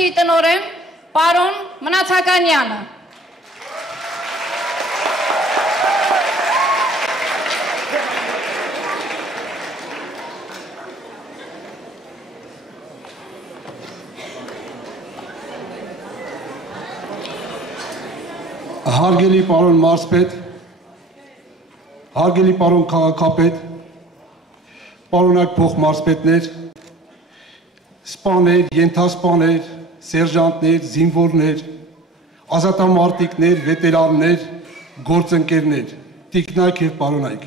Ուսուցչի տնօրեն պարոն Մնացականյանը։ Հարգելի պարոն մարզպետ, հարգելի պարոն քաղաքապետ, պարոնակ փոխմարզպետներ, սպաներ, ենթասպաներ, սերժանտներ, զինվորներ, ազատամարտիկներ, վետերաններ, գործընկերներ, տիկնայք և պարոնայք։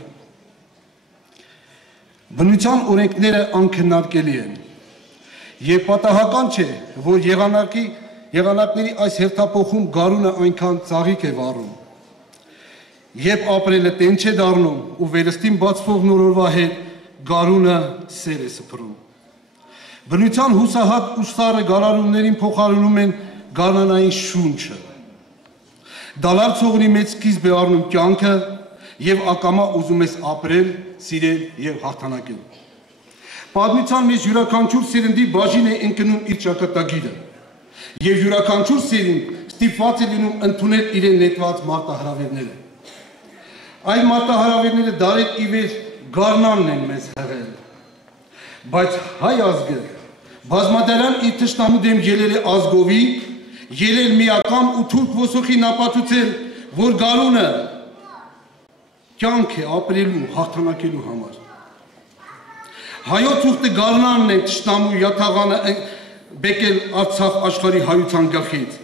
Բնության օրենքները անքննարկելի են, և պատահական չէ, որ եղանակների այս հերթափոխում գարունը այնքան ծաղիկ է վառում, երբ ապրելը տենչ է դառնում ու վերստին բացվող նորորվա հետ գարունը սեր է սփռում։ Բնության հուսահատ ու սառը գարարումներին փոխարինում են գարնանային շունչը։ Դալար ցողունի մեծ սկիզբ է առնում կյանքը և ակամա ուզում ես ապրել, սիրել և հաղթանակել։ Պատմության մեջ յուրաքանչյուր սերնդի բաժին է ընկնում իր ճակատագիրը, և յուրաքանչյուր սերունդ ստիպված է լինում ընդունել իրեն նետված մարտահրավերները։ Այդ մարտահրավերները դարեր ի վեր գարնանն են մեզ հղել, բայց հայ ազգը բազմադարան իր թշնամու դեմ ելել է ազգովի, ելել միակամ ու թուրք ոսոխին ապացուցել, որ գարունը կյանք է ապրելու, հաղթանակելու համար։ Հայոց ուխտը գարնանն է թշնամու յաթաղանը բեկել Արցախ աշխարհի հայության գլխից։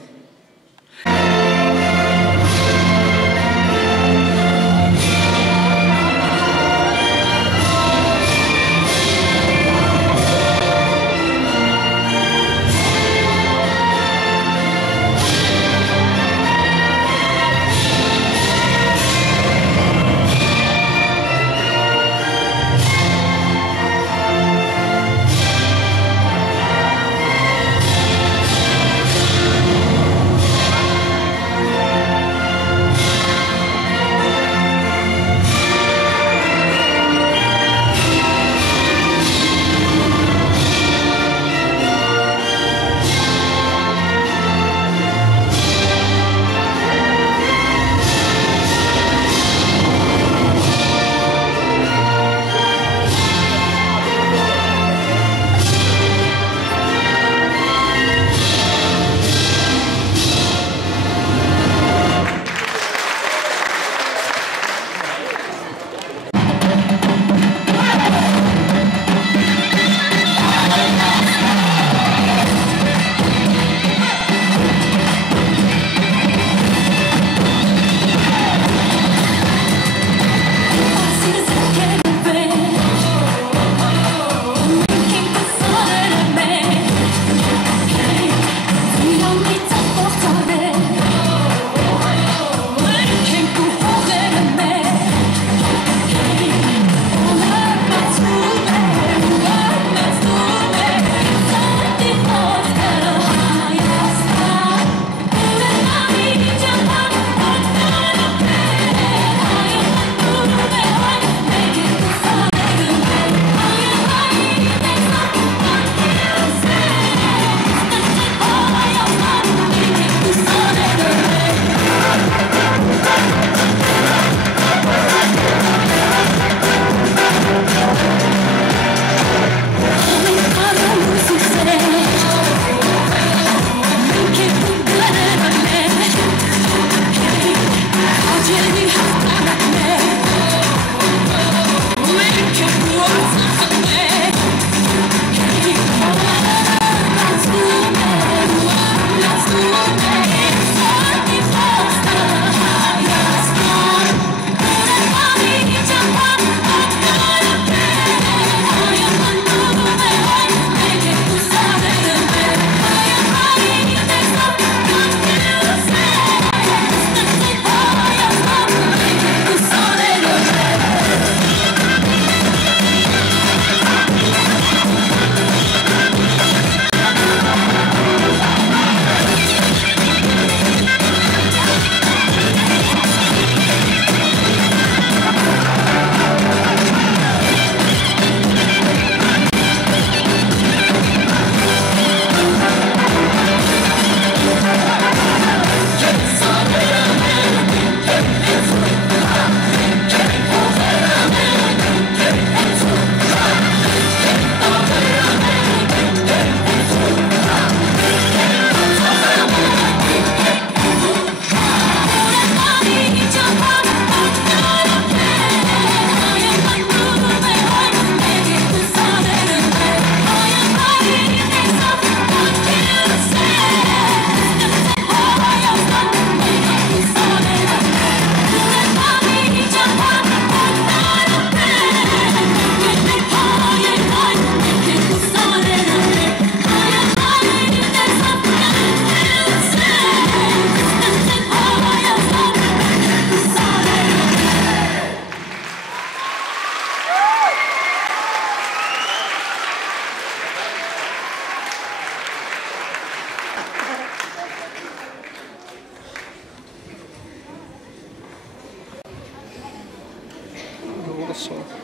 Աստծո։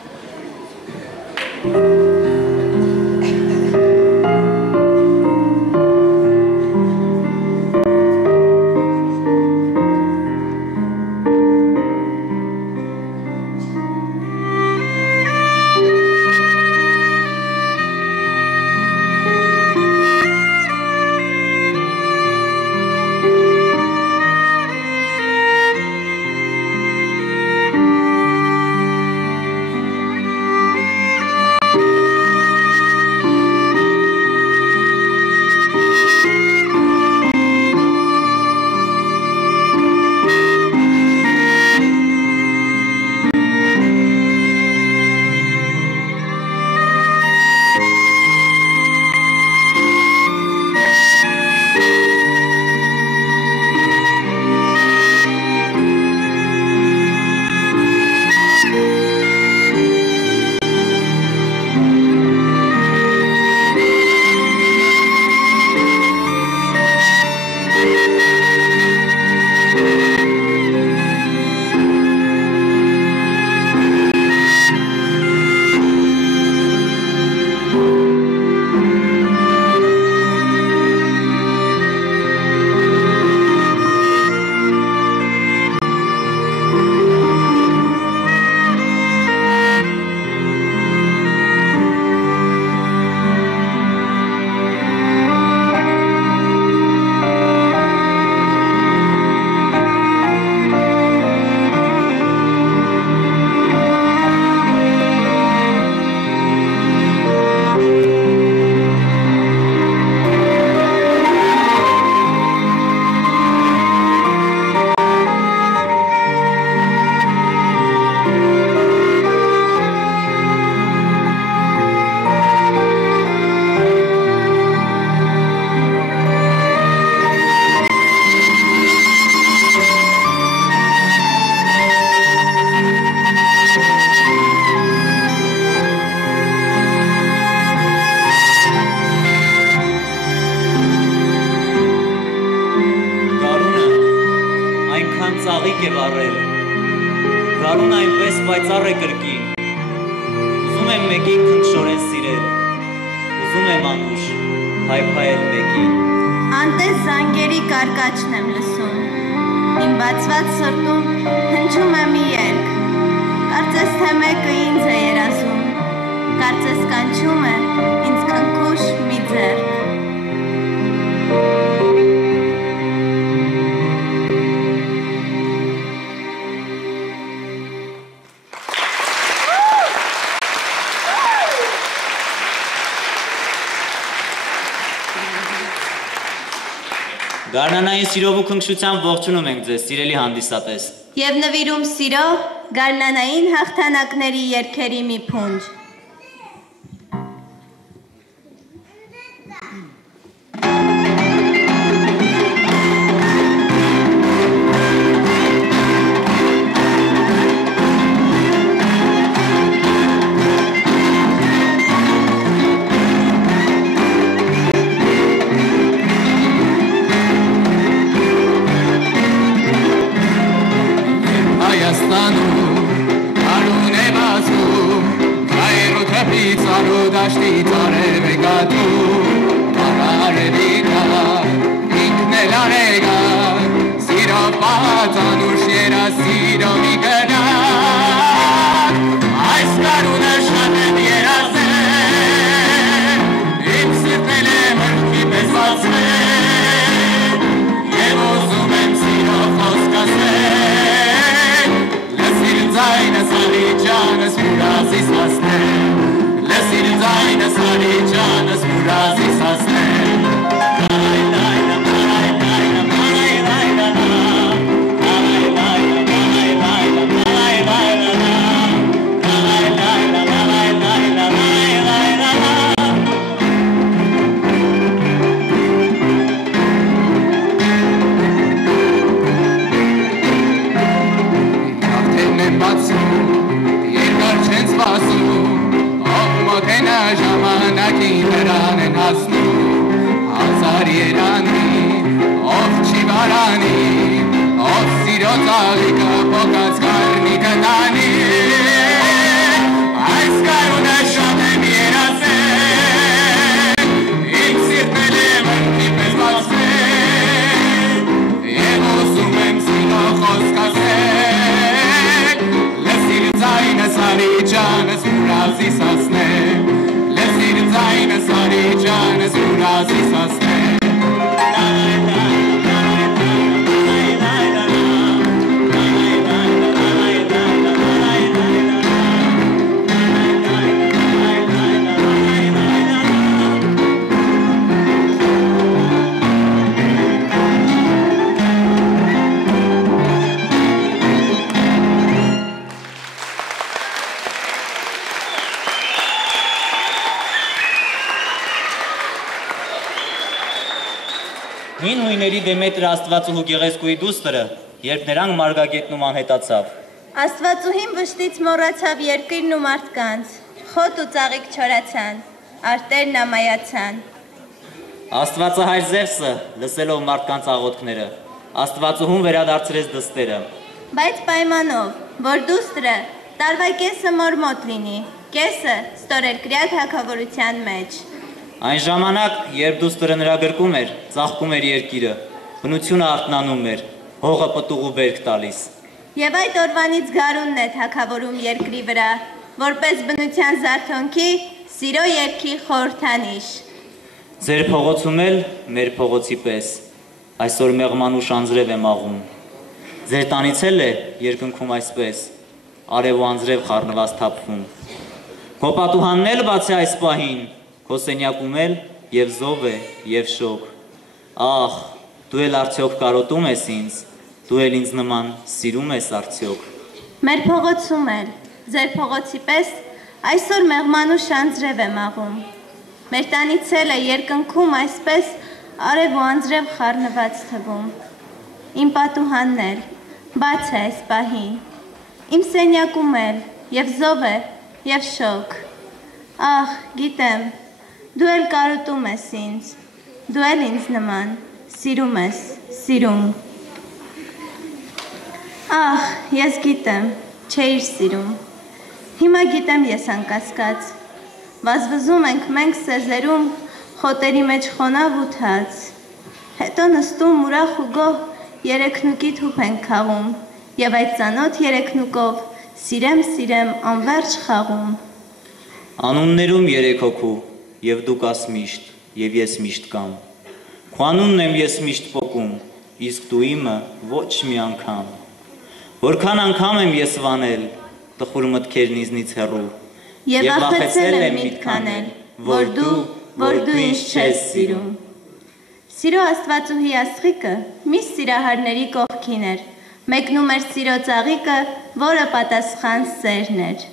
Գարնանային սիրով ու քնքշությամբ ողջունում ենք ձեզ, սիրելի հանդիսատես։ Եվ նվիրում սիրո գարնանային հաղթանակների երգերի մի փունջ։ Of siro talica pocas carni catani Արքայությունների Դեմետրը Աստվածուհու գեղեցկուի դուստրը, երբ նրանք մարգագետնում անհետացավ։ Աստվածուհին վշտից մոռացավ երկիրն ու մարդկանց, խոտ ու ծաղիկ չորացան, արտերն ամայացան։ Աստվածահայր Զևսը, լսելով մարդկանց աղոթքները, Աստվածուհուն վերադարձրեց դստերը։ Բայց պայմանով, որ դուստրը տարվա կեսը մոր մոտ լինի, կեսը ստորերկրյա թագավորության մեջ։ Այն ժամանակ, երբ դուստրը նրա գրկում էր, ծաղկում էր երկիրը, բնությունը արթնանում էր, հողը պտուղ ու բերք տալիս։ Եվ այդ օրվանից գարունն է թագավորում երկրի վրա, որպես բնության զարթոնքի, սիրո երգի խորհրդանիշ։ Ձեր փողոցում էլ մեր փողոցի պես, այսօր մեղմանուշ անձրև եմ աղում։ Ձեր տանից էլ է երկնքում այսպես, արև ու անձրև խառնված թափվում։ Քո պատուհանն էլ բաց է այս պահին, քո սենյակում էլ եւ զով է եւ շոկ։ Ահ, դու էլ արդյոք կարոտում ես ինձ, դու էլ ինձ նման սիրում ես արդյոք։ Մեր փողոցում էլ, ձեր փողոցի պես, այսօր մեղմանուշ անձրև եմ աղում։ Մեր տանից էլ է երկնքում այսպես արև ու անձրև խառնված թվում։ Իմ պատուհանն էլ, բաց է այս պահին, իմ սենյակում էլ, և զով է, և շոկ։ Ահ, գիտեմ, դու էլ կարոտում ես ինձ, դու էլ ինձ նման, սիրում ես, սիրում։ Ահ, ես գիտեմ, չէիր սիրում, հիմա գիտեմ ես անկասկած, վազվզում ենք մենք սեզերում, խոտերի մեջ խոնավ ու թաց, հետո նստում ուրախ ու գոհ երեքնուկի թուփ ենք քաղում, և այդ ծանոթ երեքնուկով սիրեմ, սիրեմ անվերջ խաղում։ Անուններում երեք հոգու, և դու կաս միշտ, և ես միշտ կամ։ Քո անունն եմ ես միշտ պոկում, իսկ դու իմը ոչ մի անգամ։ Որքան անգամ եմ ես վանել, տխուր մտքերն ինձնից հեռու, և վախեցել եմ միտք անել, որ դու ինձ չես սիրում։ Սիրո Աստվածուհի աստղիկը միշտ սիրահարների կողքին էր, մեկնում էր սիրո ծաղիկը, որը պատասխան սերն էր։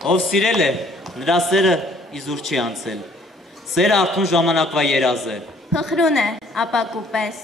Ով սիրել է, նրա սերը իզուր չի անցել։ Սերը արթուն ժամանակվա երազ է։ Փխրուն է, ապակու պես։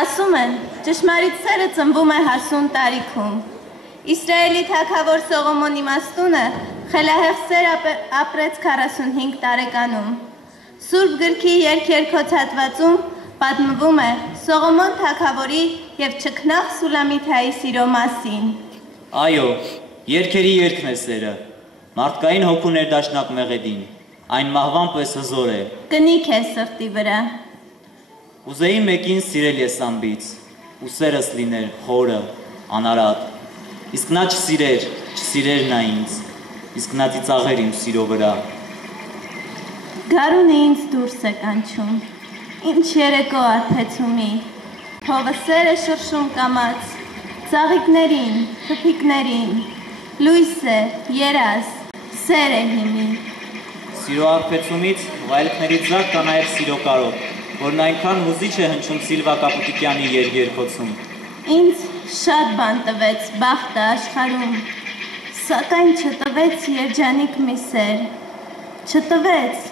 Ասում են, ճշմարիտ սերը ծնվում է հասուն տարիքում։ Իսրայելի թագավոր Սողոմոն իմաստունը խելահեղ սեր ապրեց 45 տարեկանում։ Սուրբ գրքի երգերքոց հատվածում պատմվում է Սողոմոն թագավորի և չքնաղ Սուլամիթայի սիրո մասին։ Այո, երգերի երգն է սերը, մարդկային հոգու ներդաշնակ մեղեդին, այն մահվան պես հզոր է։ Կնիք է սրտի վրա։ Ուզեի մեկին սիրել ես ամբից, ու սերս լիներ խորը, անարատ, իսկ նա չսիրեր նա ինձ, իսկ նա ծիծաղեր իմ սիրո վրա։ Գարունը ինձ դուրս է կանչում, ինչ երեկո արփեցումի, հովը սեր է շրշում կամաց, ծաղիկներին, թփիկներին, լույս է, երազ, սեր է հիմի։ Սիրո արփեցումից վայելքների ձակ կա նաև սիրո կարոտ, որն այնքան հուզիչ է հնչում Սիլվա Կապուտիկյանի երգերքոցում։ Ինձ շատ բան տվեց բախտը աշխարհում, սակայն չտվեց երջանիկ մի սեր, չտվեց,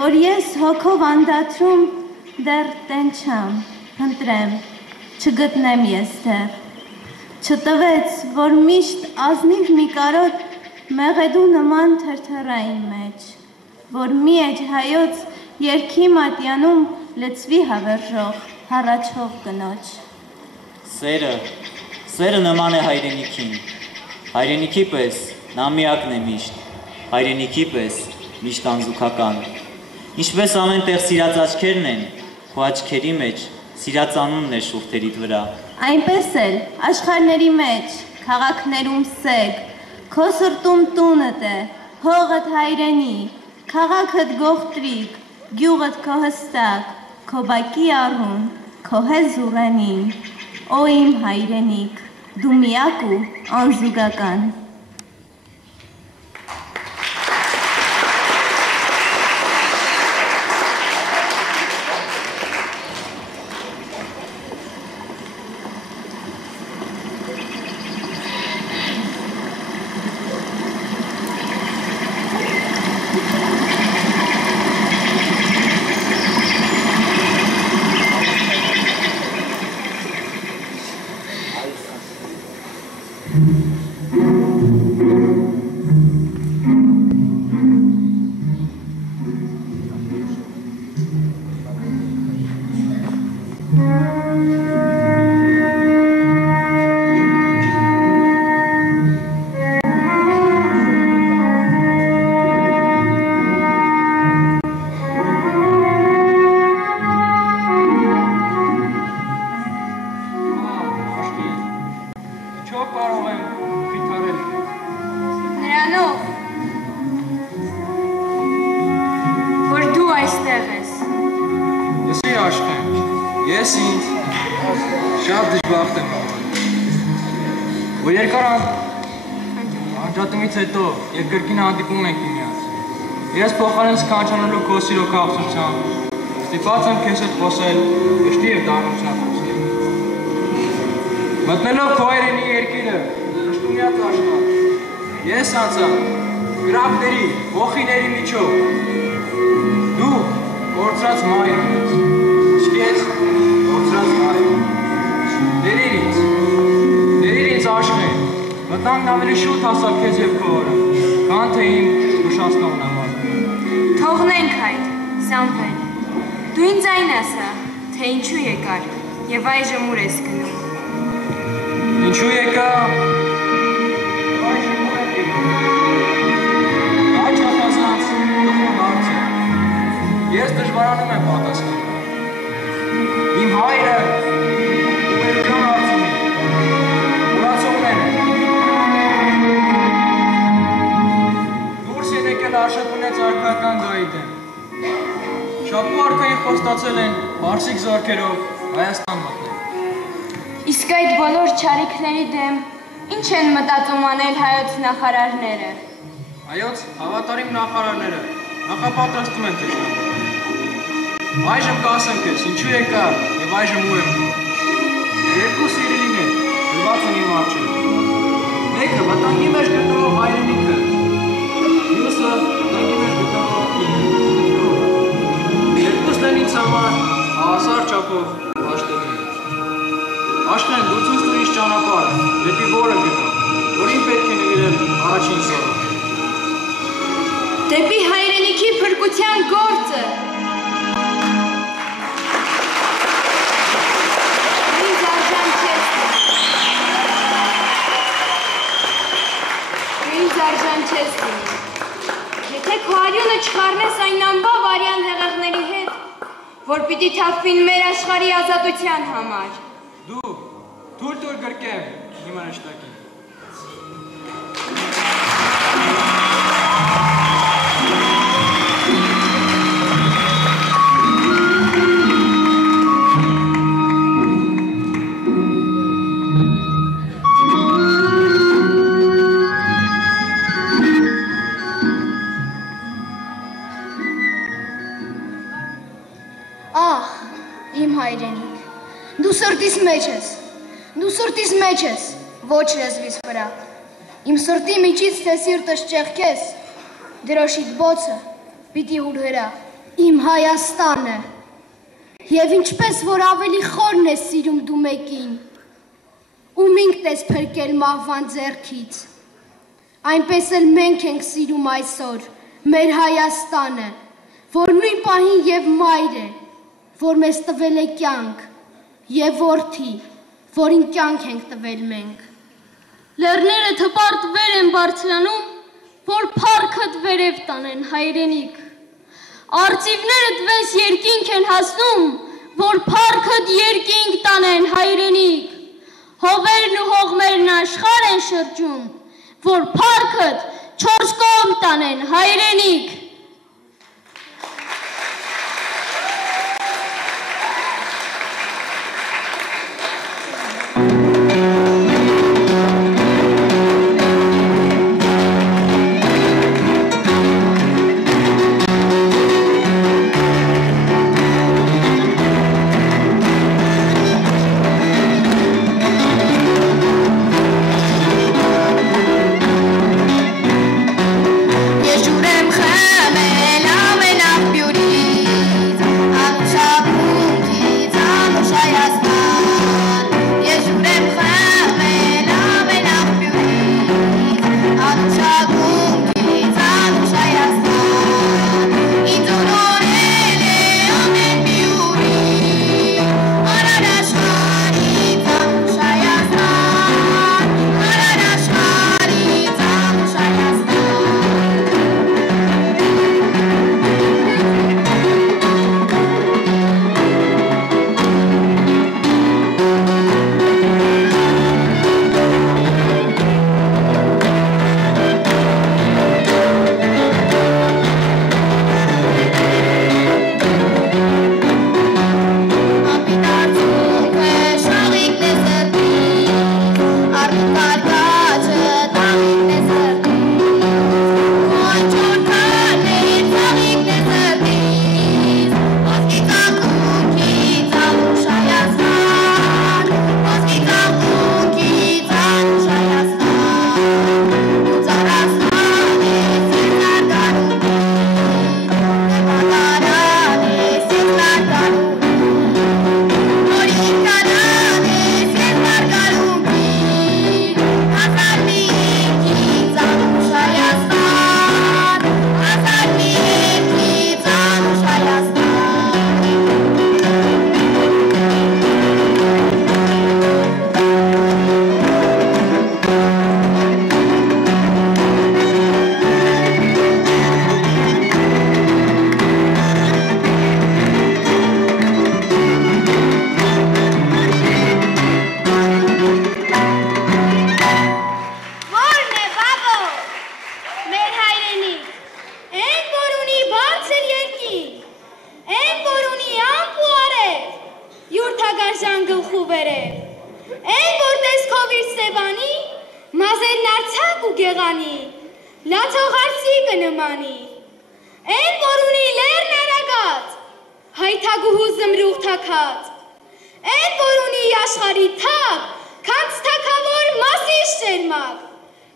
որ ես հոգով անդադրում դեռ տենչամ, հնտրեմ, չգտնեմ ես դեռ։ Չտվեց, որ միշտ ազնիվ մի կարոտ մեղեդու նման թրթռային մեջ, որ մի էջ հայոց երկի մատյանում լծվի հավերժող, հառաչող կնոջ։ Սերը նման է հայրենիքին, հայրենիքի պես նա միակն է միշտ, հայրենիքի պես միշտ անզուգական, ինչպես ամեն տեղ սիրած աչքերն են, քո աչքերի մեջ սիրած անունն է շուրթերիդ վրա։ Այնպես էլ աշխարհների մեջ, քաղաքներում սեգ, քո սրտում տունդ է, հողդ հայրենի, քաղաքդ գողտրիկ, գյուղդ քո հստակ, քո բակի առուն, քո հեզ ուրենին, օ իմ հայրենիք, դու միակ ու անզուգական։ Ես փոխարեն սքանչանալու քո սիրո քաղցրությամբ, ստիպված եմ քեզ հետ խոսել վշտի և դառնության խոսքեր։ Մտնելով քո հայրենի երկիրը, նշտումյաց աշխարհ, ես անցա գրավների, ոխիների միջով, դու կորցրած մայր ունես, իսկ ես կորցրած հայր։ Ներիր ինձ աշխարհ, վտանգն ավելի շուտ հասավ քեզ և քո օրը, քան թե իմ զգուշացնողն համար։ Թողնենք այդ, Սամվել, դու ինձ այն ասա, թե ինչու եկար և այժմ ուր ես գնում։ Ինչու եկա, այժմ ուր եմ գնում։ Դա չափազանց տխուր հարց է, ես դժվարանում եմ պատասխանել։ Իմ հայրը ուղերության հարցում է, ուրացողներ են։ Դուրս են եկել արժեքունեց արքայական գայի դեմ։ Շապու արքայի խոստացել են Պարսիկ զորքերով Հայաստան մտնել։ Իսկ այդ բոլոր չարիքների դեմ ինչ են մտածում անել հայոց նախարարները։ Հայոց հավատարիմ նախարարները նախապատրաստում են թշնամուն։ Այժմ կասեմ քեզ, ինչու եկա և այժմ ուր եմ գնում։ Երկու սիրելիներ դրված են իմ առջև։ Մեկը վտանգի մեջ գտնվող հայրենիքը, մյուսը վտանգի մեջ գտնվող ինքը։ Երկուսն են ինձ համար հավասար չափով հաշտեցնում։ Աշխեն, դու ցույց տուր ինձ ճանապարհը, դեպի որը գնամ, որին պետք է նվիրել առաջին սովը։ Դեպի հայրենիքի փրկության գործը։ Արժան չես դիմի։ Եթե քո արյունը չխառնես այն ամբավ արյան հեղեղների հետ, որ պիտի թափվին մեր աշխարհի ազատության համար։ Դու, թույլ տուր գրկեմ իմ անշտակին։ Դու սրտիս մեջ ես, ոչ լեզվիս վրա, իմ սրտի միջից թե սիրտս ճեղքես, դրոշիտ բոցը պիտի ուրհերա, իմ Հայաստանը, և ինչպես որ ավելի խորն ես սիրում դու մեկին, ում ինքն ես փրկել մահվան ձեռքից։ Այնպես էլ մենք ենք սիրում այսօր մեր Հայաստանը, որ նույն պահին եւ մայր է, որ մեզ տվել է կյանք, եւ որդի, որին կյանք ենք տվել մենք։ Լեռները թպարտ վեր են բարձրանում, որ փառքդ վերև տանեն հայրենիք։ Արծիվներդ վես երկինք են հասնում, որ փառքդ երկինք տանեն հայրենիք։ Հովերն ու հողմերն աշխարհ են շրջում, որ փառքդ չորս կողմ տանեն հայրենիք։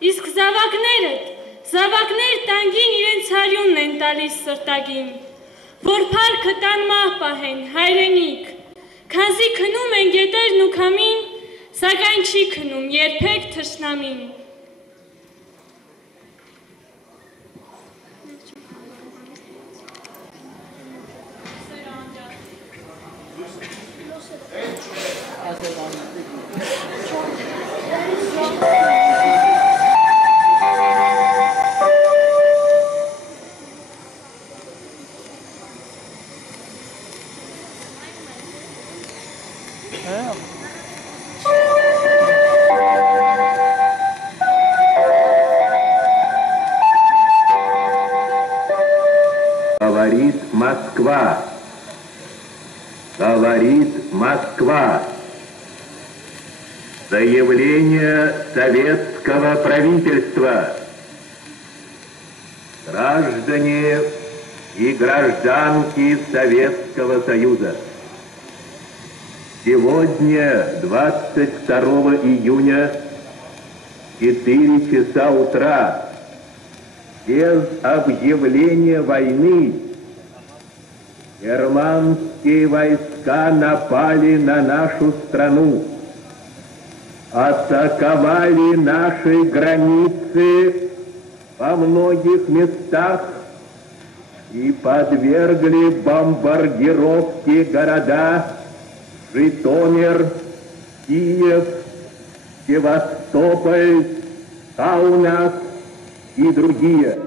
Իսկ զավակներ տանգին իրենց հարյունն են տալիս սրտագին, որ փառքը տան մահ պահեն հայրենիք, քանզի քնում են գետերն ու քամին, սակայն չի քնում երբեք թշնամին։ Говорит Москва. Говорит Москва. Заявление советского правительства. Граждане и гражданки Советского Союза. Сегодня, 22 июня, 4 часа утра, без объявления войны, германские войска напали на нашу страну. атаковали наши границы во многих местах и подвергли бомбардировке города Житомир, Киев, Севастополь, Каунас и другие.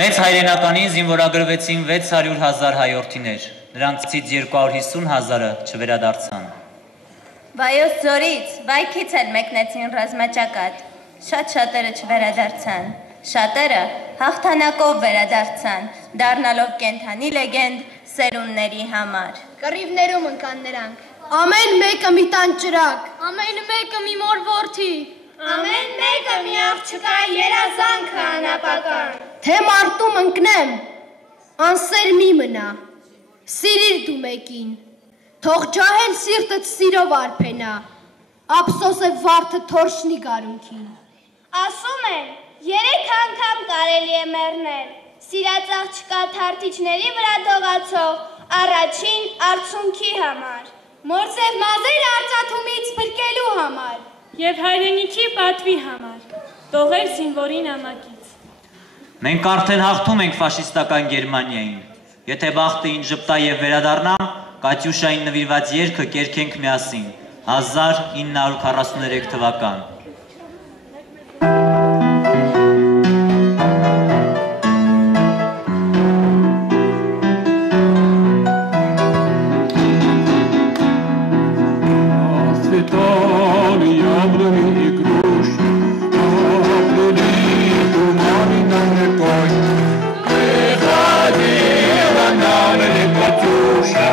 Մեծ հայրենականին զինվորագրվեցին 600,000 հայորդիներ, նրանցից 250,000-ը չվերադարձան։ Վայոց ձորից, վայքից էլ մեկնեցին ռազմաճակատ, շատ-շատերը չվերադարձան, շատերը հաղթանակով վերադարձան, դառնալով կենդանի լեգենդ սերունդների համար։ Կռիվներում ընկան նրանք, ամեն մեկը մի տան ճրակ, ամեն մեկը մի մոր որդի, ամեն մեկը մի աղջկա երազանքը անապական։ Թե մարտում ընկնեմ, անսեր մի մնա, սիրիր դու մեկին, թող ջահել սիրտդ սիրով արփենա, ափսոս է վարդը թորշնի գարունքին։ Ասում են, 3 անգամ կարելի է մեռնել, սիրած աղջկա թարթիչների վրա դողացող առաջին արցունքի համար, մորձև մազեր արծաթումից փրկելու համար, Եվ հայրենիքի պատվի համար, տողեր զինվորի նամակից։ Մենք արդեն հաղթում ենք ֆաշիստական Գերմանիային։ Եթե բախտը ինձ ժպտա եւ վերադառնամ, Կատյուշային նվիրված երգը կերքենք միասին 1943 թվական։ Катюша,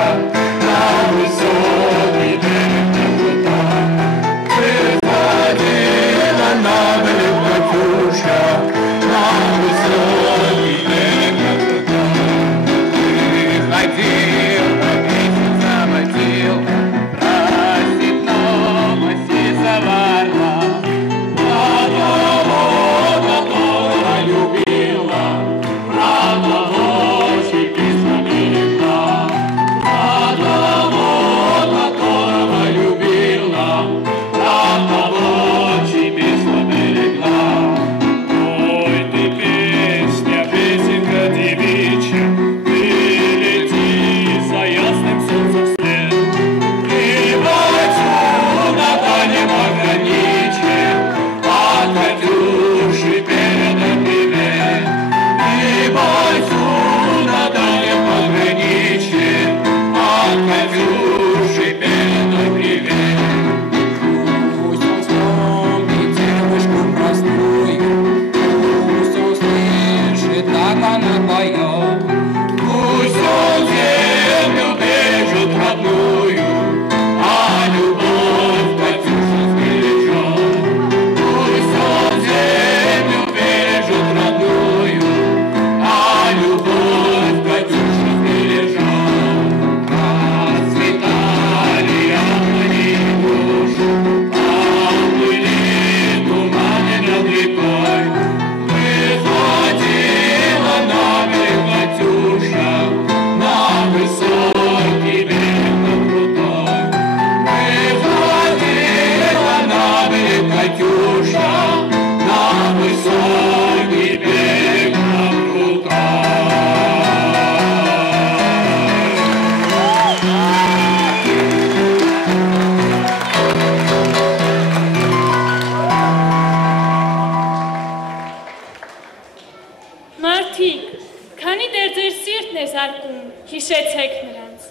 հիշեցեք նրանց։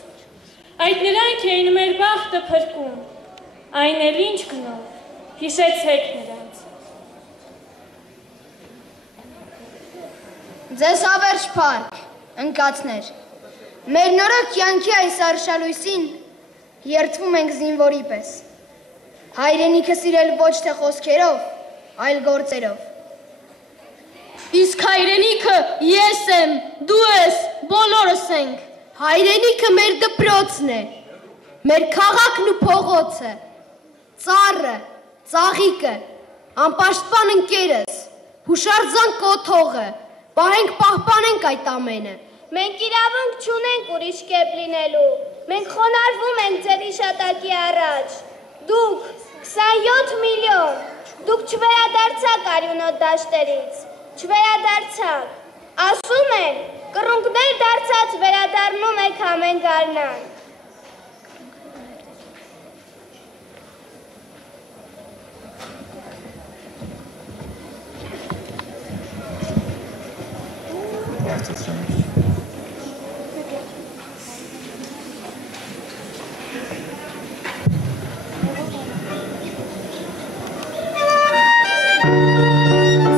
Այդ նրանք էին մեր բախտը փրկում, այն էլ ինչ գնով, հիշեցեք նրանց։ Ձեզ հավերժ փառք, ընկածներ, մեր նորոք կյանքի այս արշալույսին երդվում ենք զինվորի պես, հայրենիքը սիրել ոչ թե խոսքերով, այլ գործերով։ Իսկ հայրենիքը ես եմ, դու ես, բոլորս ենք։ Հայրենիքը մեր դպրոցն է, մեր քաղաքն ու փողոցը, ծառը, ծաղիկը, անպաշտպան ընկերս, հուշարձան կոթողը, պահենք պահպանենք այդ ամենը։ Մենք իրավունք չունենք ուրիշ կերպ լինելու, մենք խոնարհվում ենք ձեր հիշատակի առաջ։ Դուք 27 միլիոն, դուք չվերադարձաք արյունոտ դաշտերից, չվերադարձաք, ասում են, կռունկներ դարձած վերադառնում եք ամեն գարնան։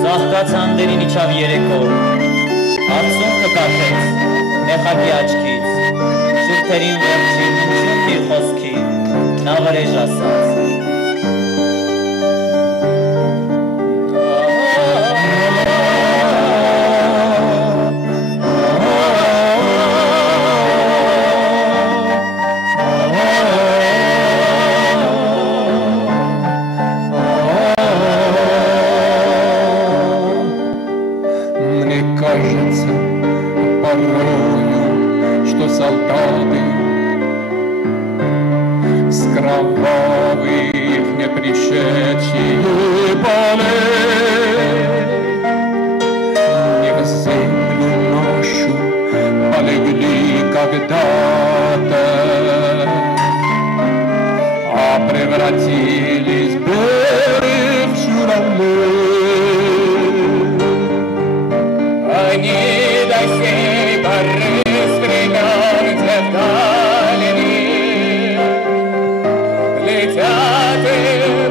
Ծաղկացանդերին իջավ երեկո, արցունքը կաթեց, մեխակի աչքից, շուրթերին վերջին ինչում մի խոսքի, նա վրեժ ասաց։ Солдаты с кровавых непришедшие полей не в землю нашу полегли когда-то, а превратились в журавлей. Они до сей поры летят и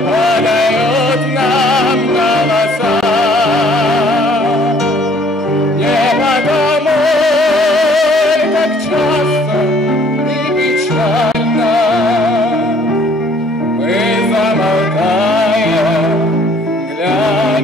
подают нам голоса. Небо домой так часто и печально. Мы замолкаем, глядя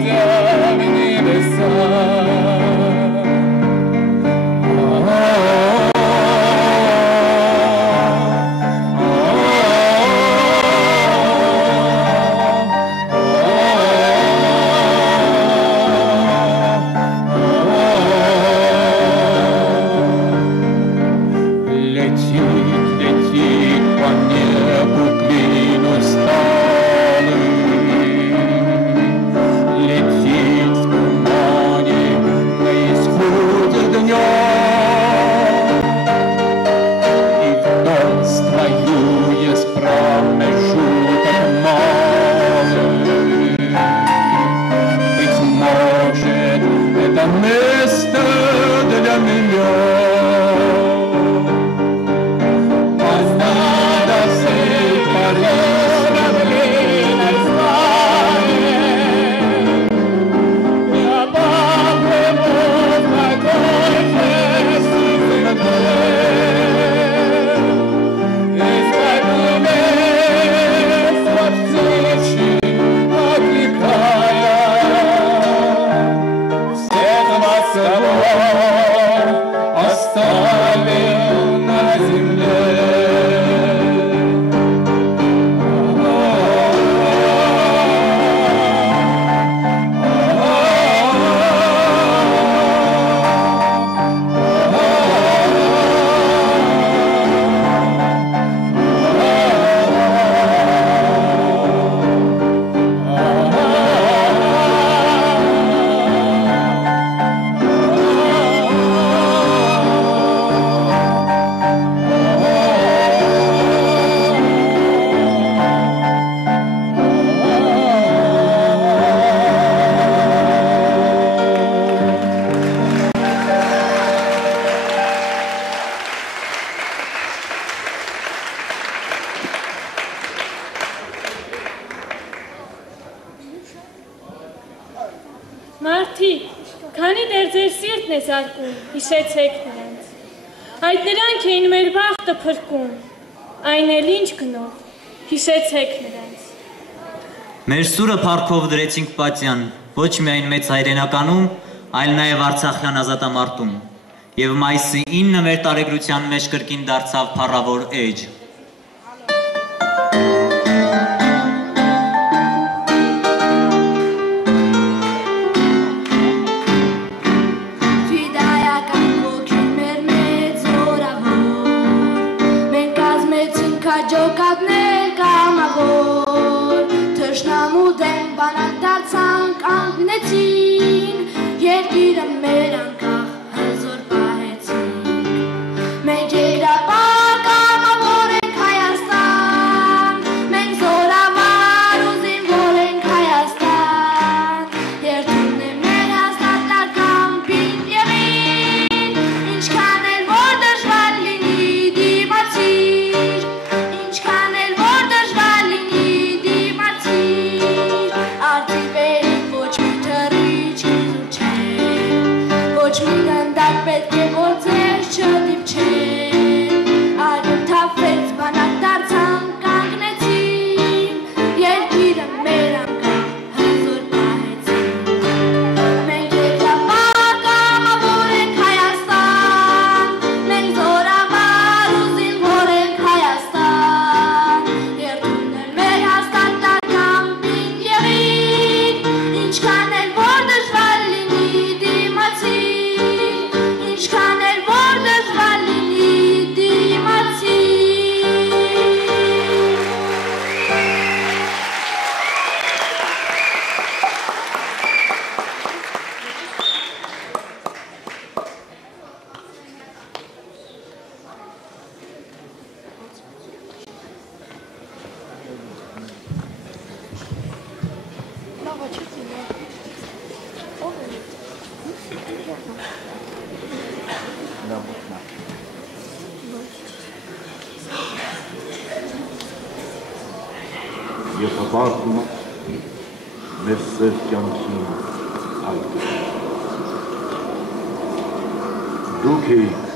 Արի դեր ձեր սիրտն է զարկում, հիշեցեք նրանց։ Այդ նրանք էին մեր բախտը փրկում, այն էլ ինչ գնով, հիշեցեք նրանց։ Մեր սուրը փառքով դրեցինք պատյան, ոչ միայն մեծ հայրենականում, այլ նաև Արցախյան ազատամարտում։ Եվ մայիսի 9-ը մեր տարեգրության մեջ կրկին դարձավ փառավոր էջ։ Երկիրը մեր անկախ հզոր պահեցինք, մենք երկրապահ կամավոր ենք Հայաստան, մենք զորավար ու զինվոր ենք Հայաստան, երդումն է մեր հաստատար կամպին եղիր, ինչքան էլ որ դժվար լինի դիմացիր, ինչքան էլ որ դժվար լինի դիմացիր, արդիվերին ոչ մի թռիչ ոչ մի դանդակ պետք է որ ձեզ չդիպչեն, արյունթափվեց բանակ դարձան կանգնեցին, երկիրը մեր անկախ հզոր պահեցին, մենք երկրապահ կամավոր ենք Հայաստան, մենք զորավար ու զինվոր ենք Հայաստան, երդումն էլ մեր հաստատար կամպին եղիր, ինչքան էլ որ դժվար լինի ինչքան էլ որ դժվար լինի դիմացի Եվ հպարտում մեր սև կյանքին այդպես։ Դուք էիք,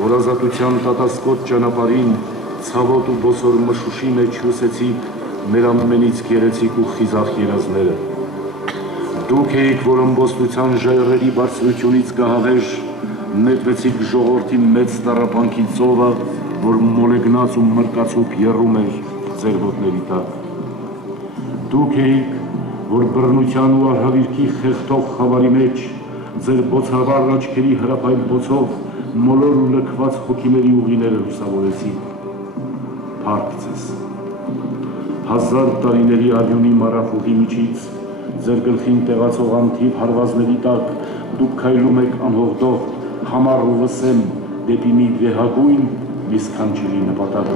որ ազատության տատասկոտ ճանապարհին ցավոտ ու բոսոր մշուշի մեջ հյուսեցիք մեր ամենից գեղեցիկ ու խիզախ երազները։ Դուք էիք, որ ըմբոստության ժայռերի բարձրությունից գահավեժ նետվեցիք ժողովրդի մեծ տառապանքի ծովը, որ մոլեգնած ու մրկացուկ եռում էր ձեր ոտների տակ։ Դուք էիք, որ բռնության ու արհավիրքի խեղդող խավարի մեջ ձեր բոցավառ աչքերի հրապայլ բոցով մոլոր ու լքված հոգիների ուղիները լուսավորեցիք։ Փառք ձեզ։ 1000 տարիների արյունի մարախուղի միջից ձեր գլխին տեղացող անթիվ հարվածների տակ դուք քայլում եք անհողդող, համառ ու վսեմ դեպի մի վեհագույն, մի սքանչելի նպատակ։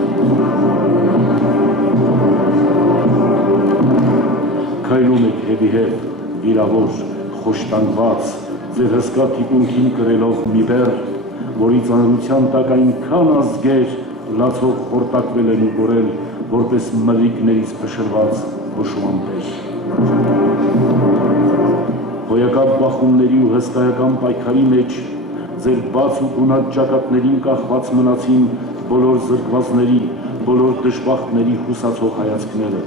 Քայլում եք հետիհետ, վիրավոր, խոշտանգված, ձեր հսկա թիկունքին կրելով մի բեռ, որի ծանրության տակ այնքան ազգեր լացող խորտակվել են ու գորել, որպես մրրիկներից փշրված հոշմանտեր։ Հոյակապ բախումների ու հսկայական պայքարի մեջ ձեր բաց ու գունատ ճակատներին կախված մնացին բոլոր զրկվածների, բոլոր դժբախտների հուսացող հայացքները։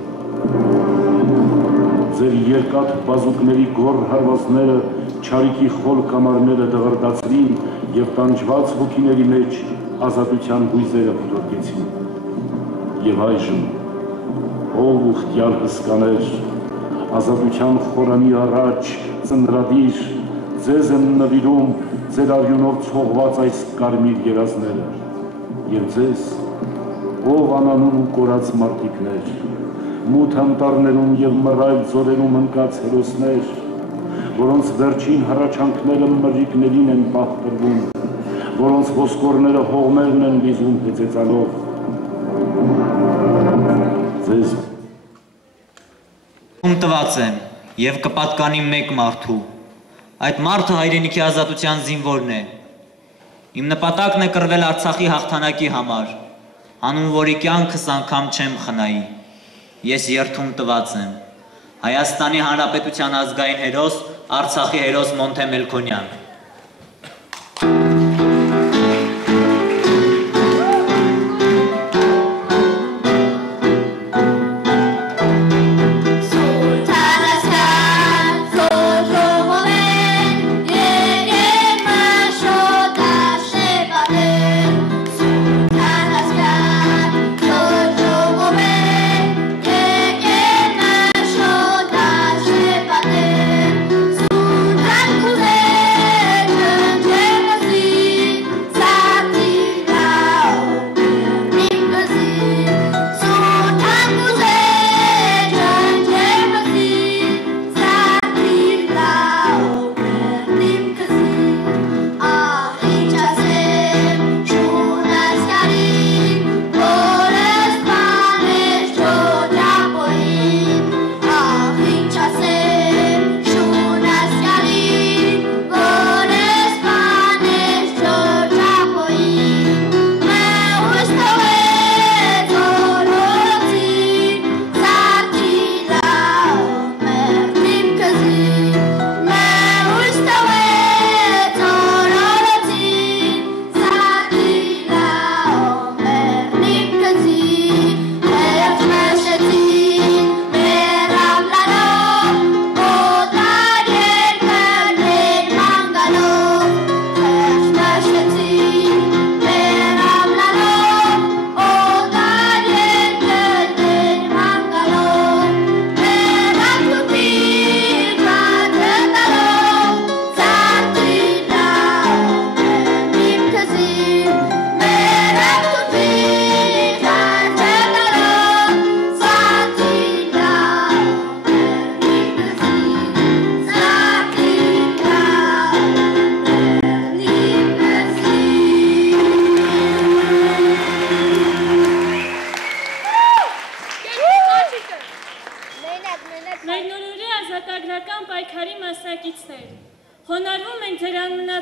Ձեր երկաթ բազուկների գոր հարվածները չարիքի խոլ կամարները դղրդացրին և տանջված հոգիների մեջ ազատության հույզերը փոթորկեցին։ Եվ այժմ, ով ուխտյալ հսկաներ, ազատության խորանի առաջ ծնրադիր, ձեզ են նվիրում ձեր արյունով ցողված այս կարմիր երազները, և ձեզ, ով անանուն ու կորած մարդիկներ, մութ անտառներում և մռայլ ձորերում ընկած հերոսներ, որոնց վերջին հառաչանքները մրրիկներին են պահպրվում, որոնց ոսկորները հողմերն են լիզում հեծեծալով։ Ձեզ տված եմ և կպատկանի մեկ մարդու, այդ մարդը հայրենիքի ազատության զինվորն է։ Իմ նպատակն է կռվել Արցախի հաղթանակի համար, հանուն որի կյանքս անգամ չեմ խնայի։ Ես երդում տված եմ Հայաստանի Հանրապետության ազգային հերոս, Արցախի հերոս Մոնթե Մելքոնյան։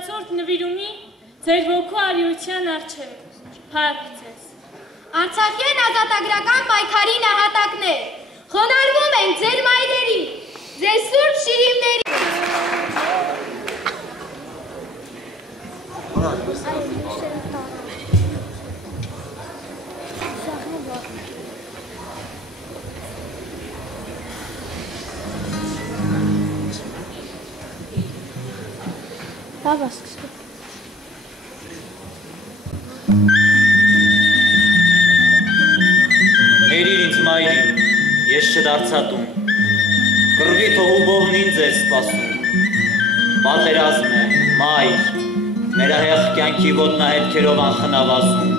քնածորդ նվիրումի ձեր ոգու արիության առջև, փառք ձեզ։ Արցախյան ազատագրական պայքարի նահատակներ, խոնարհվում ենք ձեր մայրերի, ձեր սուրբ շիրիմների։ Բաբա սկսում։ Ներիր ինձ մայրին, ես չդարձա տուն, կռվի թողուբովն ինձ էր սպասում, պատերազմ է, մայր, մերահեղ կյանքի ոտնահետքերով անխնավազում,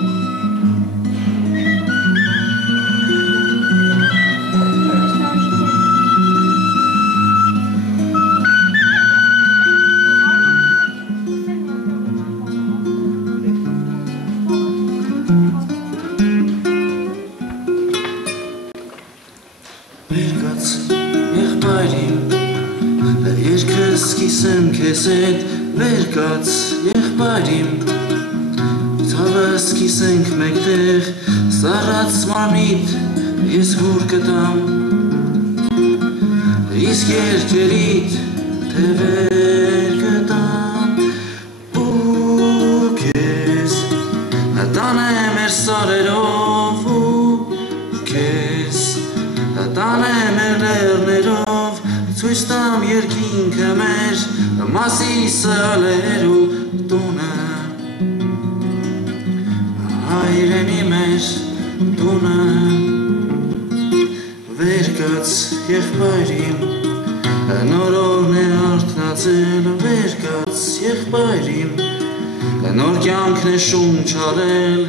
Քեզեդ վերկաց եղբայրիմ Թավս կիսենք մեկտեղ սառած մարմիտ ես հուր կտամ Իսկ երկերիդ թևեր կտամ ու քեզ տանեմ էր սարերով ու քեզ տանեմ էր լեռներով ցույց տամ երկինքը մեր Մասիսալերու տունը հայրենի մեր տունը վերկաց եղբայրիմ նորորն է արթնացել վերկաց եղբայրիմ նոր կյանքն է շուն չարել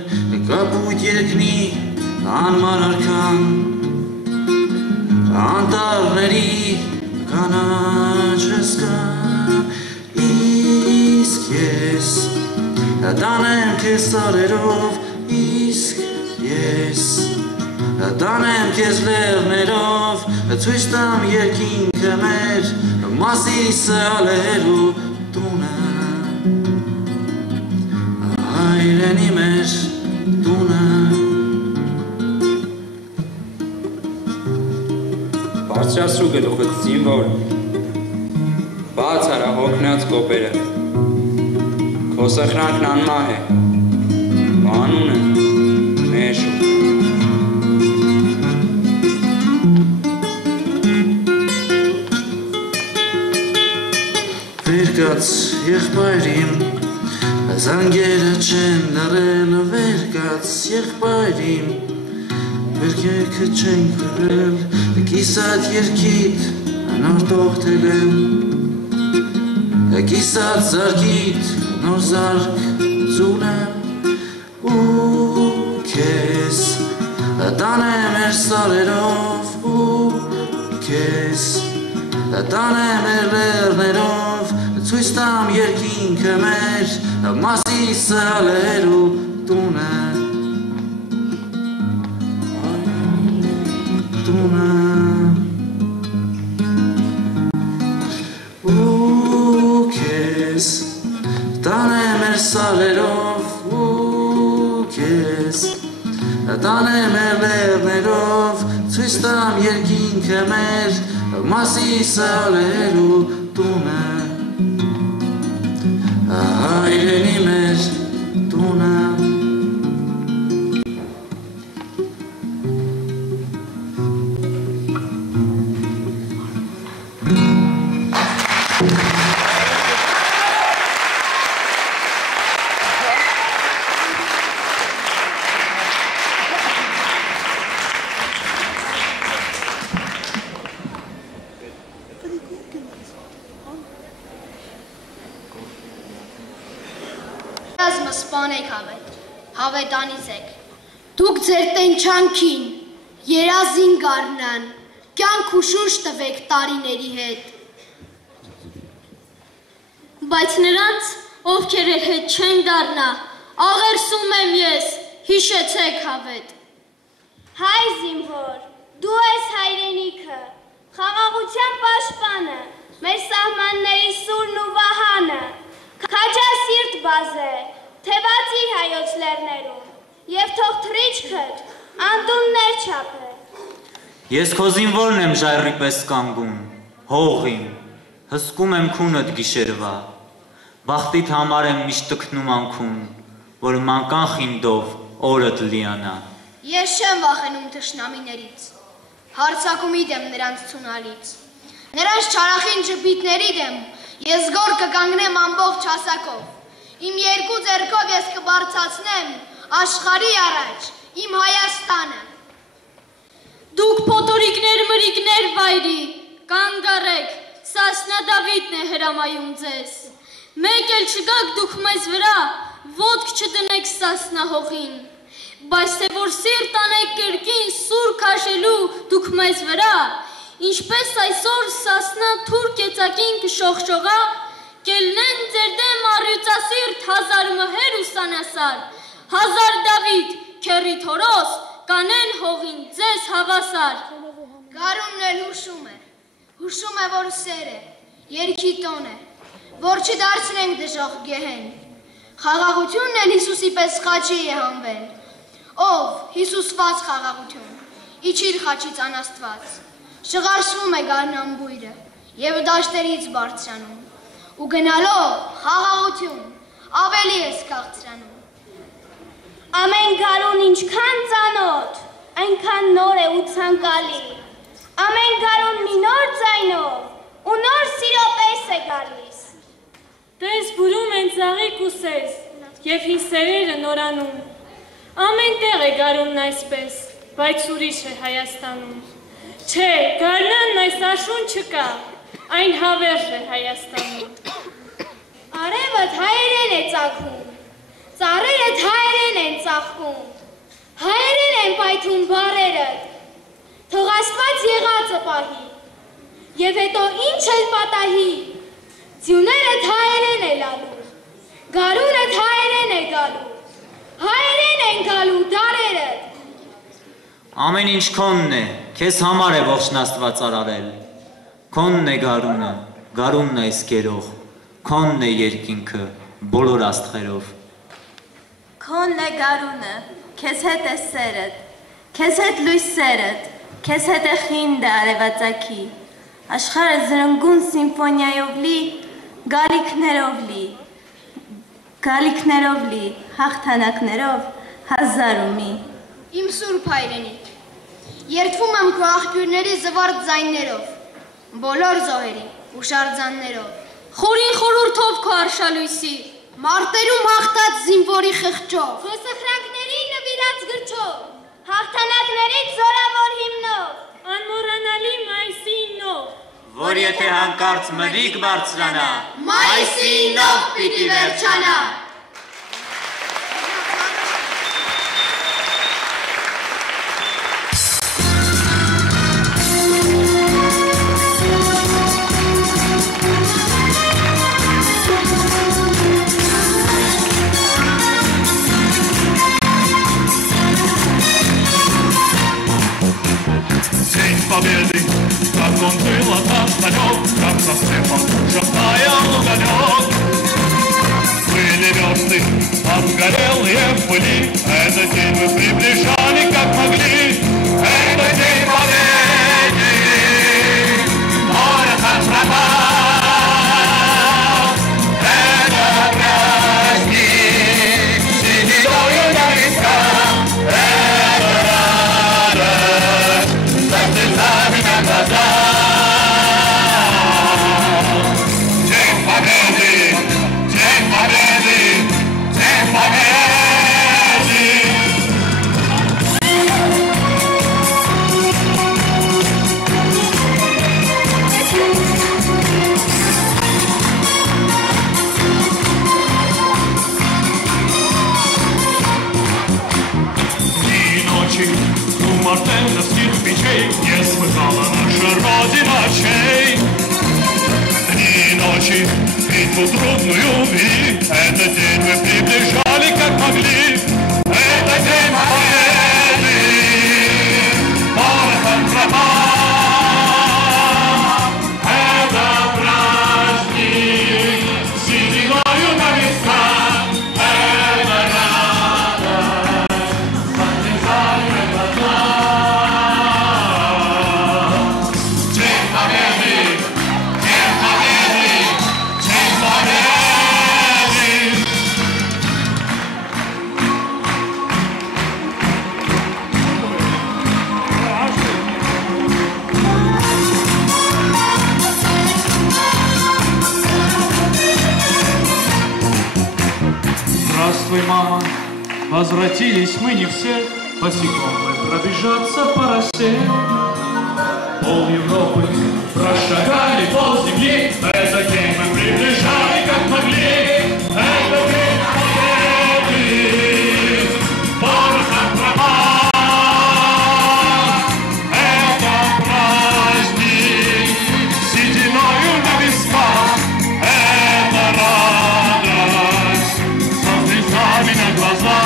կապույտ երկնի անմար արքան անտառների կանաչ հսկան Իսկ ես տանեմ քեզ սարերով Իսկ ես տանեմ քեզ լեռներով Ցույց տամ երկինքը մեր Մասիսալերու տունը Հայրենի մեր տունը Բարձրացրու գլուխդ զինվոր Բաց արա հոգնած կոպերը, քո սխրանքն անմահ է, քո անունը մեշուկ։ Վերկաց եղբայրիմ, զանգերը չեն լռել, վերկաց եղբայրիմ, վերքերքը չեն կրել, կիսատ երկիտ, նոր տողթել եմ, Կիսատ զարգիտ, նոր զարգ ձունեմ ու քեզ տանեմ էր սարերով ու քեզ տանեմ էր լեռներով ցույց տամ երկինքը մեր Մասիսալերու տունը տունը Տանեմ էր սարերով ու քեզ Տանեմ էր լեռներով Ցույց տամ երկինքը մեր Մասիսալերու տունը Հայրենի մեր տունը Սպանեք հավետանից եք, դուք ձեր տենչանքին, երազին գարնան, կյանք ու շունչ տվեք տարիների հետ։ Բայց նրանց, ովքեր էլ հետ չեն դառնա, աղերսում եմ ես, հիշեցեք հավետ։ Հայ զինվոր, դու ես հայրենիքը, խաղաղության պաշտպանը, մեր սահմանների սուրն ու վահանը, քաջասիրտ բազե, թևածի հայոց լեռներում, և թող թրիչքդ անդուններ չապե։ Ես քո զինվորն եմ ժայռի պես կանգուն, հողին, հսկում եմ քունդ գիշերվա, բախտիդ համար եմ միշտ տքնում անքուն, որ մանկան խինդով օրդ լիանա։ Ես չեմ վախենում թշնամիներից, հարցակումի դեմ նրանց ցունալից, նրանց չարախին ջպիտների դեմ ես գոր կկանգնեմ ամբողջ հասակով, իմ երկու ձեռքով ես կբարձրացնեմ աշխարհի առաջ իմ Հայաստանը։ Դուք փոթորիկներ մրիկներ վայրի, կանգ առեք, Սասնա Դավիթն է հրամայում ձեզ։ Մեկ էլ չգաք դուք մեզ վրա, ոտք չդնեք Սասնա հողին, բայց թե որ սիրտ անեք կրկին սուր քաշելու դուք մեզ վրա, ինչպես այսօր Սասնա թուր կեցակին կշողշողա, կելնեն ձեր դեմ առյուծասիրտ հազար մհեր ուսանասար, հազար Դավիթ, քերի թորոս, կանեն հողին ձեզ հավասար։ Գարունն էլ հուշում է, որ սեր է, երկի տոն է, որ չդարձնենք դժոխ գեհեն, խաղաղությունն էլ Հիսուսի պես խաչի է հանվել, ով Հիսուսված խաղաղություն, իջիր խաչից անաստված, շղարշվում է գարնան բույրը և դաշտերից բարձրանում, ու գնալով խաղաղություն ավելի ես քաղցրանում։ Ամեն գարուն ինչքան ծանոթ, այնքան նոր է ու ցանկալի, ամեն գարուն մի նոր ձայնով ու նոր սիրո պես է գալիս։ Տես բուրում են ծաղիկ ու սես և հին սերերը նորանում, ամեն տեղ է գարունն այսպես, բայց ուրիշ է Հայաստանում։ Չէ, գարնանն այս աշուն չկա, այն հավերժ է Հայաստանում։ Արևդ հայերեն է ծագում, ծառերդ հայերեն են ծաղկում, հայերեն են պայթում բառերդ, թող Աստված եղածը պահի, և հետո ինչ էլ պատահի, ձյուներդ հայերեն է լալու, գարունդ հայերեն է գալու, հայերեն են գալու դարերդ։ Ամեն ինչ քոնն է, քեզ համար է ողջն Աստված արարել, քոնն է գարունը, գարունն այս գերող, քոնն է երկինքը, բոլոր աստղերով։ Քոնն է գարունը, քեզ հետ է սերդ, քեզ հետ լույսերդ, քեզ հետ է խինդը արևածագի, աշխարհը զրնգուն սիմֆոնիայով լի, գալիքներով լի, հաղթանակներով հազար ու մի։ Իմ սուրբ հայրենիք, երդվում եմ քո աղբյուրների զվարթ ձայներով, բոլոր զոհերի ու շարձաններով, խորին խորհուրդով քո արշալույսի, մարտերում հաղթած զինվորի խղճով, խոսախրանքների նվիրած գրչով, հաղթանակներից զորավոր հիմնով, անմոռանալի մայիսի նով, որ եթե հանկարծ մրիկ բարձրանա, մայիսի նով պիտի վերջանա։ Победы, как он был от нас далек, как на сцепах шахтая огонек. Были версты, обгорелые в пыли, этот день мы приближали, как могли. Это день победы, город от врага. Это праздник, сединою на висках. День победы, день победы, день победы. Дни и ночи, шум артиллерийских мечей не смыкала наша Родина чей. Дни и ночи, битву трудную вели, этот день мы приближали, как могли. Это день победы, город от врага. Это праздник, сединою Возвратились мы не все, босиком мы пробежаться по росе. Пол Европы прошагали, пол земли, за кем мы приближали, как могли. Это время победы, порохом пропал. Это праздник, сединою на висках. Это радость, со слезами на глазах.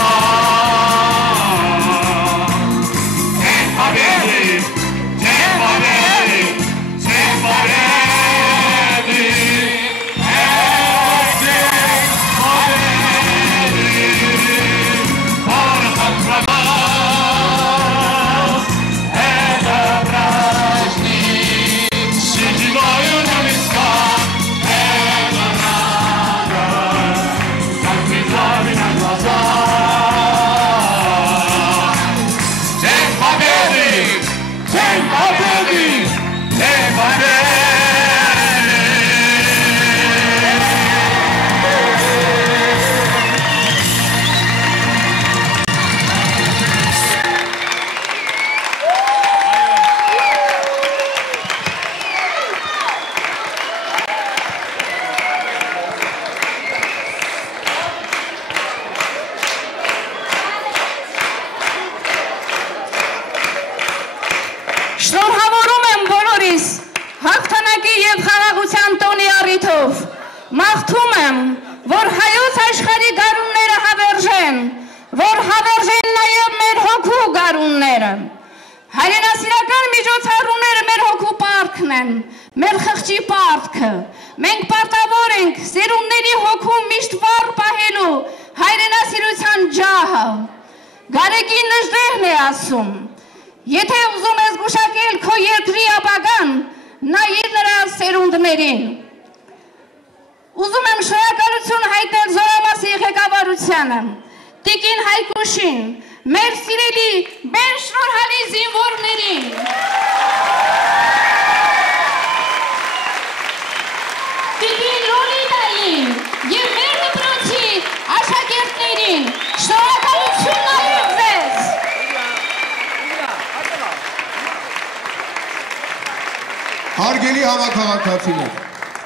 День победы, день победы, день победы. Это день победы, порохом пропал. Это праздник, сединою на висках. Это радость, как слезами на глазах. День победы, день победы, день победы. Շնորհավորում եմ բոլորիս հաղթանակի և խաղաղության տոնի առիթով, մաղթում եմ, որ հայոց աշխարհի գարունները հավերժեն, որ հավերժեն նաև մեր հոգու գարունները։ Հայրենասիրական միջոցառումները մեր հոգու պարտքն են, մեր խղճի պարտքը։ Մենք պարտավոր ենք սերունդների հոգում միշտ վառ պահելու հայրենասիրության ջահը։ Գարեգին Նժդեհն է ասում. Եթե ուզում ես գուշակել քո երկրի ապագան, նայիր նրա սերունդներին։ Ուզում եմ շնորհակալություն հայտնել Զորամասի ղեկավարությանը, Տիկին Հայկուշին, մեր սիրելի մեր շնորհալի զինվորներին։ Տիկին Լոլիտային և մեր դպրոցի աշակերտներին, շնորհակալություն նաև ձեզ։ Հարգելի հավաքաղաքացիներ,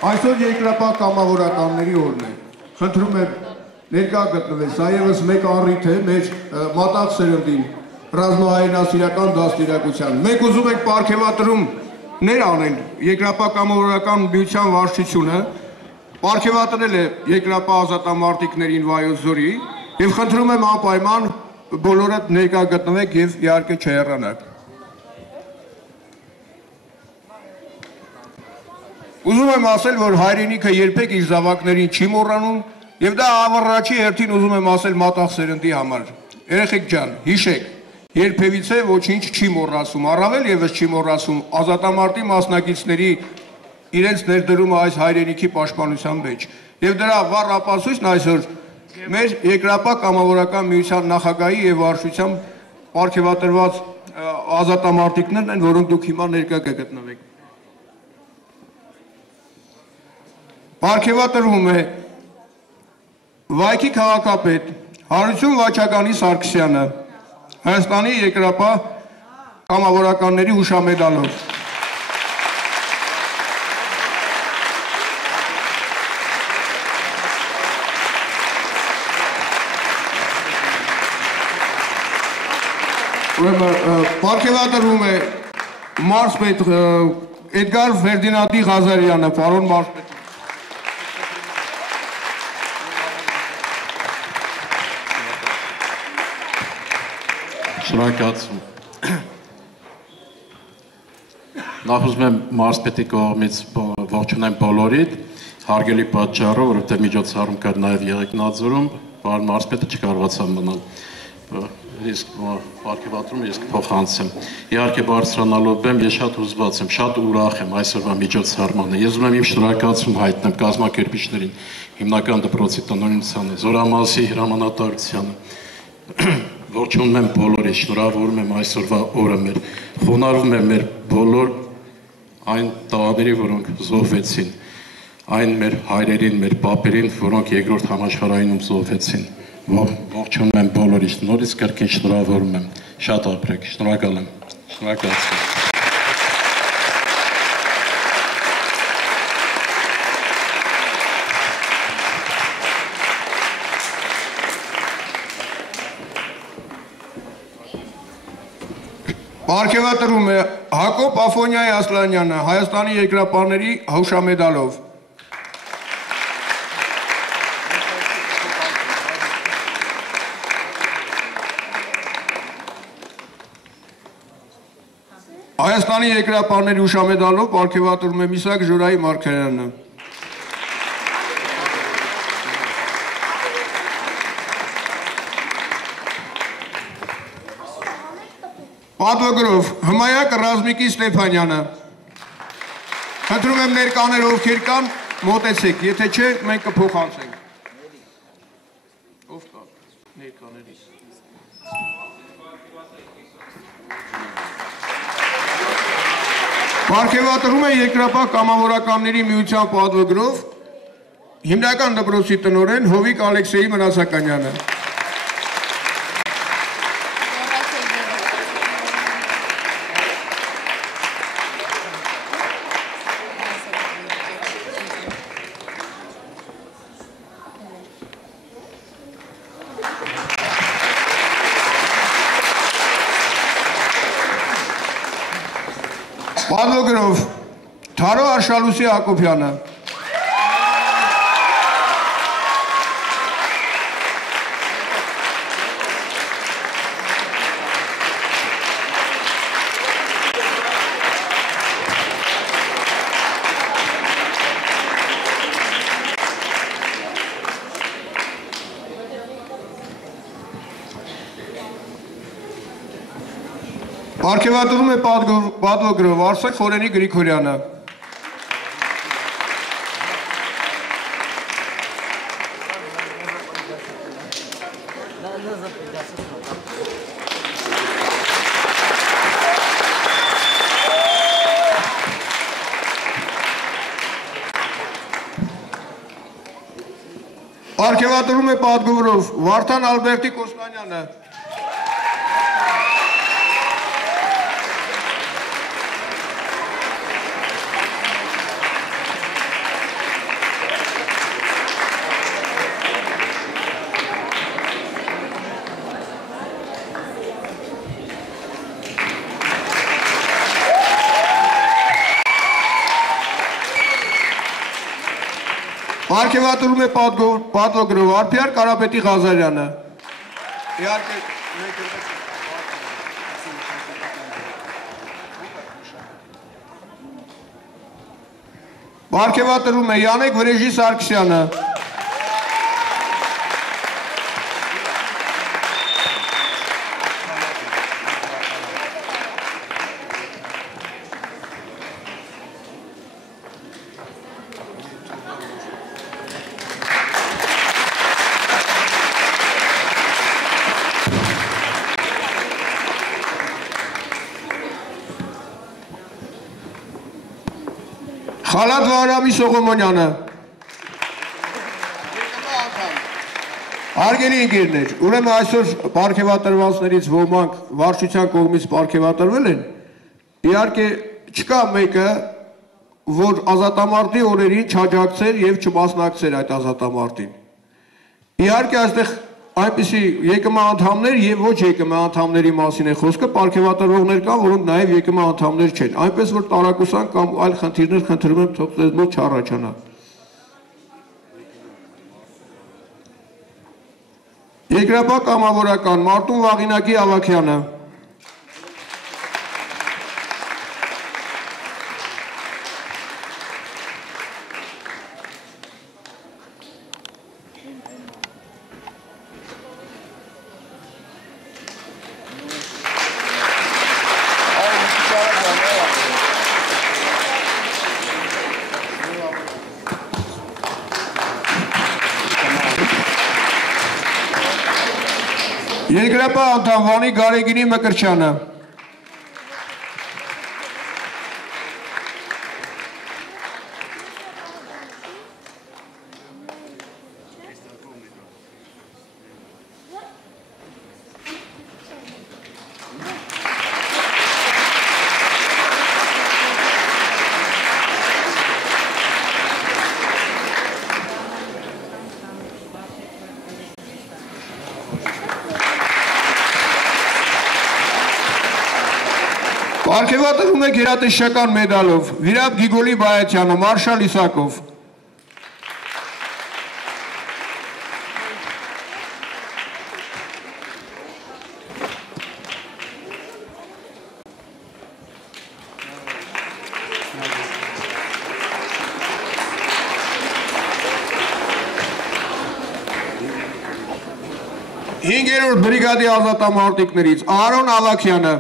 այսօր երկրապահ կամավորականների օրն է։ Խնդրում եմ ներկա գտնվել, սա ևս մեկ առիթ է մեր մատաղ սերնդին ռազմահայրենասիրական դաստիարակության։ Մենք ուզում ենք պարգևատրում անել երկրապահ կամավորական միության վարչությունը, պարգևատրել է երկրապահ ազատամարտիկներին Վայոց ձորի եւ խնդրում եմ անպայման բոլորը ներկա գտնվեք եւ իհարկե չհեռանաք։ Ուզում եմ ասել, որ հայրենիքը երբեք իր զավակներին չի մոռանում եւ դա ավառաչի հերթին ուզում եմ ասել մատաղ սերնդի համար։ Երեխեք ջան, հիշեք, երբևիցե ոչինչ չի մոռացում, առավել եւս չի մոռացում ազատամարտի մասնակիցների իրենց ներդրումը այս հայրենիքի պաշտպանության մեջ։ Եվ դրա վառ ապացույցն այսօր մեր երկրապահ կամավորական միության նախագահի եւ վարչության պարգևատրված ազատամարտիկներն են, որոնք դուք հիմա ներկա կգտնվեք։ Պարգևատրվում է Վայքի քաղաքապետ Հարություն Վաչականի Սարգսյանը Հայաստանի երկրապահ կամավորականների հուշամեդալով։ Պարգևատրվում է մարզպետ Էդգար Ֆերդինանդի Ղազարյանը, պարոն մարզպետ։ Շնորհակալություն։ Նախ ուզում եմ մարզպետի կողմից ողջունեմ բոլորիդ, հարգելի պատճառով, որովհետև միջոցառում կար նաև Եղեգնաձորում, պարոն մարզպետը չկարողացավ մնալ։ Իսկ պարգևատրումը ես կփոխանցեմ։ Իհարկե բարձրանալով եմ, ես շատ հուզված եմ, շատ ուրախ եմ այսօրվա միջոցառմանը։ Ես ուզում եմ իմ շնորհակալություն հայտնել կազմակերպիչներին, հիմնական դպրոցի տնօրինությանը, Զորամասի հրամանատարությանը։ Ողջունում եմ բոլորին, շնորհավորում եմ այսօրվա օրը մեր, խոնարհվում եմ մեր բոլոր այն տղաների, որոնք զոհվեցին, այն մեր հայրերին, մեր պապերին, որոնք երկրորդ համաշխարհայինում զոհվեցին։ ողջունում եմ բոլորիս, նորից կրկին շնորհավորում եմ, շատ ապրեք, շնորհակալ եմ, շնորհակալություն։ Պարգևատրում է Հակոբ Աֆոնյանի Ասլանյանը Հայաստանի երկրապահների հուշամեդալով։ Հայաստանի երկրապահների հուշամեդալով պարգևատրում է Միսակ Ժորայի Մարգարյանը։ Պատվոգրով Հմայակ Ռազմիկի Ստեփանյանը։ Խնդրում եմ ներկաներ ովքեր կան, մոտեցեք, եթե չէ, մենք կփոխանցենք։ Ով կա ներկաներից։ Պարգևատրում է Երկրապահ կամավորականների միության պատվոգրով հիմնական դպրոցի տնօրեն Հովիկ Ալեքսեյ Մնացականյանը։ Պատվոգրով Թարո Արշալուսի Հակոբյանը։ Պարգևատրում է պատվոգրով Արսակ Խորենի Գրիգորյանը։ Պարգևատրում է պատվոգրով Վարդան Ալբերտի Կոստանյանը։ Պարգևատրում է պատվոգրով Արփիար Կարապետի Ղազարյանը։ Իհարկե Պարգևատրում է Յանեկ Վրեժի Սարգսյանը։ Խալատ Վահրամի Սողոմոնյանը։ Հարգելի ընկերներ, ուրեմն այսօր պարգևատրվածներից ոմանք վարչության կողմից պարգևատրվել են, իհարկե չկա մեկը, որ ազատամարտի օրերին չաջակցեր եւ չմասնակցեր այդ ազատամարտին։ Իհարկե այստեղ այնպիսի ԵԿՄ անդամներ եւ ոչ ԵԿՄ անդամների մասին է խոսքը, պարգևատրվողներ կան, որոնք նաեւ ԵԿՄ անդամներ չեն, այնպես որ տարակուսան կամ այլ խնդիրներ խնդրում եմ թող ձեզ մոտ չառաջանա։ Երկրապահ կամավորական Մարտուն Վաղինակի Ավագյանը։ Երկրապահ անդամ Վանի Գարեգինի Մկրտչյանը։ Պարգևատրում է գերատեսչական մեդալով Վիրապ Գիգոլի Բայաթյանը, Մարշալ Իսակով։ Հինգերորդ բրիգադի ազատամարտիկներից Արոն Ավակյանը,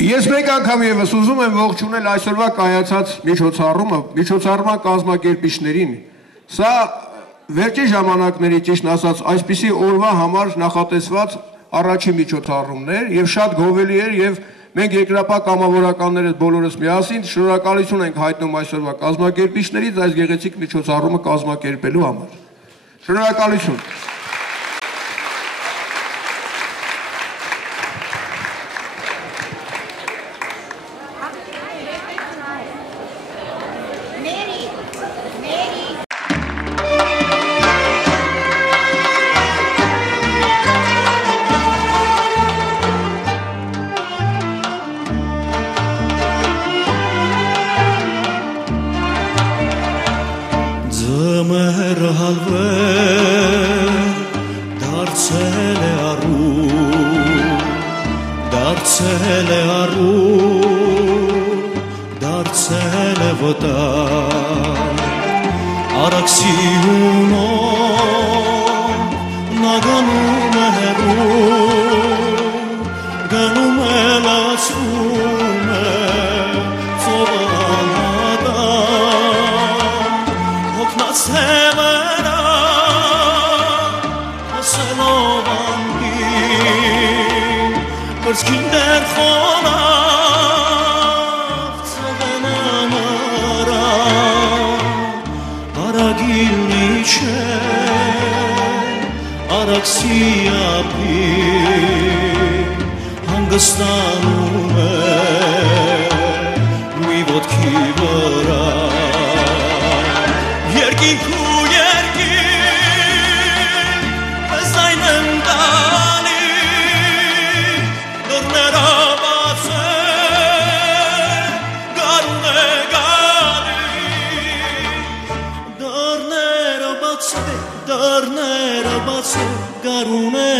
Ես մեկ անգամ եւս ուզում եմ ողջունել այսօրվա կայացած միջոցառման կազմակերպիչներին։ Սա վերջի ժամանակների ճիշտ ասած այսպիսի օրվա համար նախատեսված առաջին միջոցառումն էր եւ շատ գովելի էր եւ մենք երկրապահ կամավորականները բոլորս միասին շնորհակալություն ենք հայտնում այսօրվա կազմակերպիչներից այս գեղեցիկ միջոցառումը կազմակերպելու համար։ Շնորհակալություն։ Garune